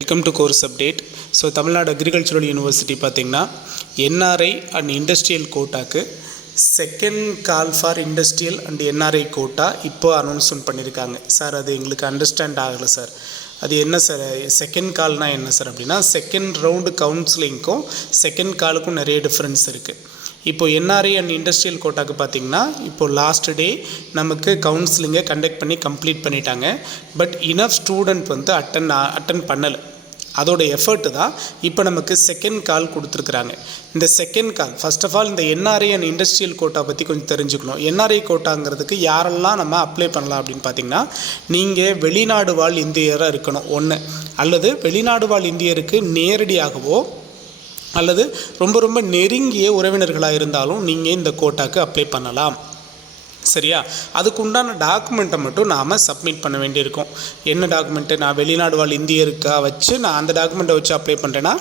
Welcome to course update. So Tamil Nadu Agricultural University பார்த்தீங்கன்னா NRI and Industrial கோட்டாக்கு second call for industrial and NRI quota இப்போ announcement பண்ணியிருக்காங்க sir. அது எங்களுக்கு understand ஆகலை sir. அது என்ன சார் செகண்ட் கால்னால் என்ன சார் அப்படின்னா, செகண்ட் ரவுண்டு கவுன்சிலிங்க்கும் செகண்ட் காலுக்கும் நிறைய டிஃப்ரென்ஸ் இருக்குது. இப்போது NRI அண்ட் இண்டஸ்ட்ரியல் கோட்டாக்கு பார்த்திங்கன்னா இப்போது லாஸ்ட் டே நமக்கு கவுன்சிலிங்கை கண்டக்ட் பண்ணி கம்ப்ளீட் பண்ணிட்டாங்க. பட் இனஃப் ஸ்டூடெண்ட் வந்து அட்டன் பண்ணலை. அதோட எஃபர்ட்டு தான் இப்போ நமக்கு செகண்ட் கால் கொடுத்துருக்குறாங்க. இந்த second call first of all இந்த NRI அண்ட் இண்டஸ்ட்ரியல் கோட்டா பற்றி கொஞ்சம் தெரிஞ்சுக்கணும். NRI கோட்டாங்கிறதுக்கு யாரெல்லாம் நம்ம அப்ளை பண்ணலாம் அப்படின்னு பார்த்திங்கன்னா, நீங்கள் வெளிநாடு வாழ் இந்தியராக இருக்கணும் ஒன்று, அல்லது வெளிநாடு வாழ் இந்தியருக்கு நேரடியாகவோ அல்லது ரொம்ப ரொம்ப நெருங்கிய உறவினர்களாக இருந்தாலும் நீங்கள் இந்த கோட்டாக்கு அப்ளை பண்ணலாம். சரியா? அதுக்கு உண்டான டாக்குமெண்ட்டை மட்டும் நாம் சப்மிட் பண்ண வேண்டியிருக்கும். என்ன டாக்குமெண்ட்டு? நான் வெளிநாடு வாழ் இந்தியருக்காக வச்சு நான் அந்த டாக்குமெண்ட்டை வச்சு அப்ளை பண்ணுறேன்னா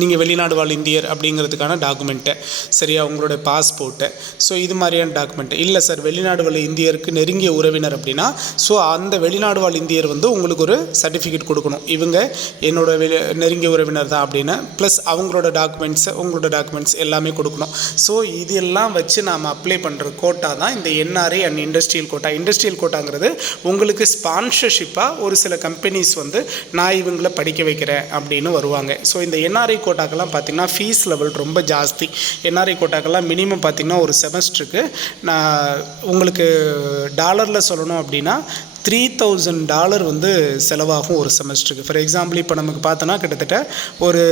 நீங்கள் வெளிநாடு வாழ் இந்தியர் அப்படிங்கிறதுக்கான டாக்குமெண்ட்டை, சரியா, உங்களோட பாஸ்போர்ட்டை, ஸோ இது மாதிரியான டாக்குமெண்ட்டு. இல்லை சார் வெளிநாடு வாழ் இந்தியருக்கு நெருங்கிய உறவினர் அப்படின்னா, ஸோ அந்த வெளிநாடு வாழ் இந்தியர் வந்து உங்களுக்கு ஒரு சர்டிஃபிகேட் கொடுக்கணும், இவங்க என்னோட நெருங்கிய உறவினர் தான் அப்படின்னு, ப்ளஸ் அவங்களோட டாக்குமெண்ட்ஸு உங்களோட டாக்குமெண்ட்ஸ் எல்லாமே கொடுக்கணும். ஸோ இதெல்லாம் வச்சு நாம் அப்ளை பண்ணுற கோட்டா தான் இந்த NRI and industrial quota. Industrial கோட்டாங்கிறது உங்களுக்கு ஸ்பான்சர்ஷிப்பாக ஒரு சில கம்பெனிஸ் வந்து நான் இவங்களை படிக்க வைக்கிறேன் அப்படின்னு வருவாங்க. ஸோ இந்த NRI கோட்டாக்கெல்லாம் பார்த்திங்கன்னா ஃபீஸ் லெவல் ரொம்ப ஜாஸ்தி. NRI கோட்டாக்கெல்லாம் மினிமம் பார்த்திங்கன்னா ஒரு செமஸ்டருக்கு நான் உங்களுக்கு டாலரில் சொல்லணும் அப்படின்னா $3000 வந்து செலவாகும் ஒரு செமஸ்டருக்கு. ஃபார் எக்ஸாம்பிள் இப்போ நமக்கு பார்த்தோன்னா கிட்டத்தட்ட ஒரு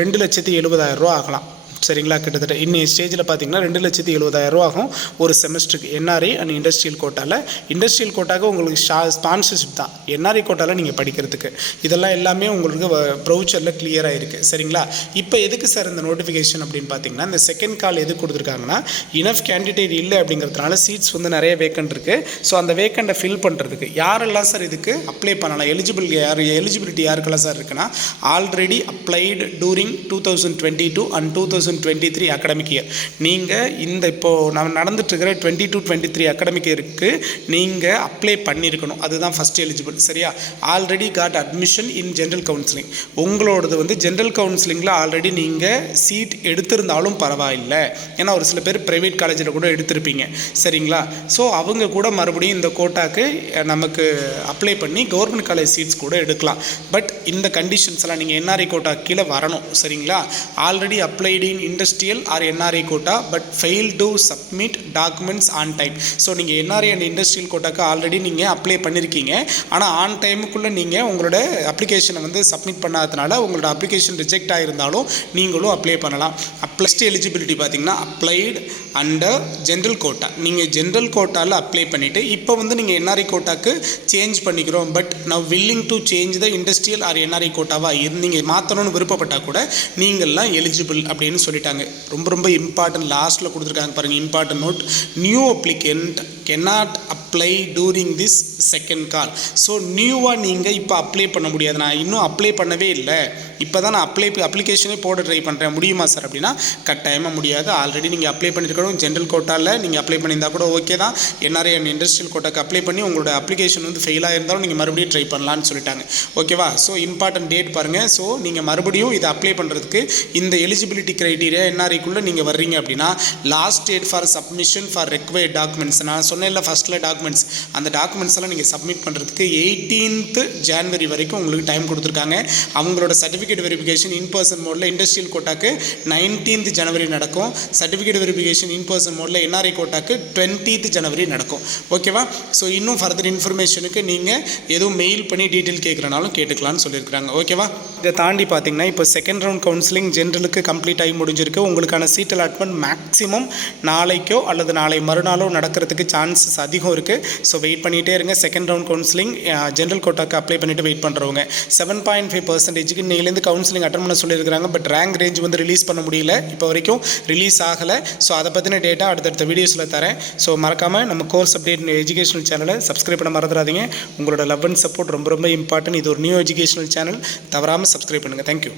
2,70,000 ஆகலாம். சரிங்களா? கிட்டத்தட்ட இன்னைய ஸ்டேஜில் பார்த்தீங்கன்னா 2,70,000 ஆகும் ஒரு செமஸ்டருக்கு NRI அண்ட் இண்டஸ்ட்ரியல் கோட்டாவில். இண்டஸ்ட்ரியல் கோட்டாக்கு உங்களுக்கு ஸ்பான்சர்ஷிப் தான். NRI கோட்டாவில் நீங்கள் படிக்கிறதுக்கு இதெல்லாம் எல்லாமே உங்களுக்கு ப்ரௌச்சரில் கிளியராக இருக்குது. சரிங்களா? இப்போ எதுக்கு சார் இந்த நோட்டிஃபிகேஷன் அப்படின்னு பார்த்தீங்கன்னா, இந்த செகண்ட் கால் எதுக்கு கொடுத்துருக்காங்கன்னா, இனஃப் கேண்டிடேட் இல்லை அப்படிங்கிறதுனால சீட்ஸ் வந்து நிறைய வேக்கண்ட் இருக்குது. ஸோ அந்த வேக்கண்ட்டை ஃபில் பண்ணுறதுக்கு யாரெல்லாம் சார் இதுக்கு அப்ளை பண்ணலாம், எலிஜிபிலிட்டி யாருக்கெல்லாம் சார் இருக்குன்னா, already applied during 2022 and 2023 academic year. நீங்கள் இந்த இப்போது நம்ம நடந்துட்டுருக்கிற 22-23 அகாடமிக் இயருக்கு நீங்கள் அப்ளை பண்ணியிருக்கணும். அதுதான் ஃபஸ்ட் எலிஜிபிள். சரியா? Already got admission in general counselling. உங்களோடது வந்து ஜென்ரல் கவுன்சிலிங்கில் ஆல்ரெடி நீங்கள் சீட் எடுத்திருந்தாலும் பரவாயில்லை. ஏன்னா ஒரு சில பேர் ப்ரைவேட் காலேஜில் கூட எடுத்திருப்பீங்க. சரிங்களா? ஸோ அவங்க கூட மறுபடியும் இந்த கோட்டாக்கு நமக்கு அப்ளை பண்ணி கவர்மெண்ட் காலேஜ் சீட்ஸ் கூட எடுக்கலாம். பட் இந்த கண்டிஷன்ஸ் எல்லாம் நீங்கள் NRI கோட்டா கீழே வரணும். சரிங்களா? Already applied in industrial or NRI quota but fail to submit documents on time. So நீங்கள் NRI அண்ட் இண்டஸ்ட்ரியல் கோட்டாக்கு ஆல்ரெடி நீங்கள் அப்ளை பண்ணியிருக்கீங்க, ஆனால் ஆன் டைமுக்குள்ளே நீங்கள் உங்களோட அப்ளிகேஷனை வந்து சப்மிட் பண்ணாததுனால உங்களோட அப்ளிகேஷன் ரிஜெக்ட் ஆகிருந்தாலும் நீங்களும் அப்ளை பண்ணலாம். ஃபஸ்ட் எலிஜிபிலிட்டி பார்த்தீங்கன்னா அப்ளைடு அண்டர் ஜென்ரல் கோட்டா. நீங்கள் ஜென்ரல் கோட்டாவில் அப்ளை பண்ணிவிட்டு இப்போ வந்து நீங்கள் NRI கோட்டாக்கு சேஞ்ச் பண்ணிக்கிறோம், பட் நான் willing to change the industrial or NRI கோட்டாவாக நீங்கள் மாற்றணும்னு விருப்பப்பட்டால் கூட நீங்கள்லாம் எலிஜிபிள் அப்படின்னு சொல்லிட்டாங்க. ரொம்ப ரொம்ப இம்பார்ட்டன்ட் லாஸ்ட்டில் கொடுத்துருக்காங்க பாருங்கள், important note. New applicant cannot apply during this second call. So நியூவாக நீங்கள் இப்போ அப்ளை பண்ண முடியாது. நான் இன்னும் அப்ளை பண்ணவே இல்லை, இப்போ தான் நான் அப்ளிகேஷனே போட ட்ரை பண்ணுறேன், முடியுமா சார் அப்படின்னா கட்டாயமாக முடியாது. ஆல்ரெடி நீங்கள் அப்ளை பண்ணியிருக்கணும். ஜென்ரல் கோட்டாவில் நீங்கள் அப்ளை பண்ணியிருந்தால் கூட ஓகே தான். NRI அண்ட் இண்டஸ்ட்ரியல் கோட்டாக்கு அப்ளை பண்ணி உங்களோட அப்ளிகேஷன் வந்து ஃபெயிலாக இருந்தாலும் நீங்கள் மறுபடியும் ட்ரை பண்ணலான்னு சொல்லிட்டாங்க. ஓகேவா? ஸோ இம்பார்ட்டன்ட் டேட் பாருங்கள். ஸோ நீங்கள் மறுபடியும் இதை அப்ளை பண்ணுறதுக்கு இந்த எலிஜிபிலிட்டி க்ரைட்டீரியா NRIக்குள்ளே நீங்கள் வர்றீங்க அப்படின்னா last date for submission for required documents, நான் சொன்னேன்ல ஃபஸ்ட்டில் டாக்குமெண்ட்ஸ், அந்த டாக்குமெண்ட்ஸ் எல்லாம் நீங்கள் சப்மிட் பண்ணுறதுக்கு 18th January வரைக்கும் உங்களுக்கு டைம் கொடுத்துருக்காங்க. அவங்களோட சர்டிஃபிகேட் வெரிஃபிகேஷன் இன் பர்சன் மோடில் இண்டஸ்ட்ரியல் கோட்டாக்கு 19th January நடக்கும். சர்டிஃபிகேட் வெரிஃபிகேஷன் இன் பர்சன் மோடில் NRI கோட்டாக்கு 20th January நடக்கும். ஓகேவா? ஸோ இன்னும் ஃபர்தர் இன்ஃபர்மேஷனுக்கு நீங்கள் எதுவும் மெயில் பண்ணி டீட்டெயில் கேட்குறனாலும் கேட்டுக்கலான்னு சொல்லியிருக்காங்க. ஓகேவா? இதை தாண்டி பார்த்தீங்கன்னா இப்போ செகண்ட் ரவுண்ட் கவுன்சிலிங் ஜென்ரலுக்கு கம்ப்ளீட் ஆகி முடிஞ்சிருக்கு. உங்களுக்கான சீட் அலாட்மெண்ட் மேக்ஸிமம் நாளைக்கோ அல்லது நாளை மறுநாளோ நடக்கிறதுக்கு சான்சஸ் அதிகம் இருக்குது. ஸோ வெயிட் பண்ணிகிட்டே இருங்க. செகண்ட் ரவுண்ட் கவுன்சிலிங் ஜென்ரல் கோட்டாக்கு அப்ளை பண்ணிவிட்டு வெயிட் பண்ணுறவங்க 7.5% இன்னையிலேருந்து கவுன்சிலிங் அட்டன் பண்ண சொல்லியிருக்காங்க. பட் ரேங்க் ரேஞ்ச் வந்து ரிலீஸ் பண்ண முடியல, இப்போ வரைக்கும் ரிலீஸ் ஆகலை. ஸோ அதை பற்றின டேட்டா அடுத்தடுத்த வீடியோஸில் தரேன். ஸோ மறக்காமல் நம்ம கோர்ஸ் அப்டேட் எஜுகேஷனல் சேனலை சப்ஸ்கிரைப் பண்ண மறந்துடாதீங்க. உங்களோட லவ் அண்ட் சப்போர்ட் ரொம்ப ரொம்ப இம்பார்ட்டன்ட். இது ஒரு நியூ எஜுகேஷனல் சேனல், தவறாமல் சப்ஸ்கிரைப் பண்ணுங்கள். தேங்க்யூ.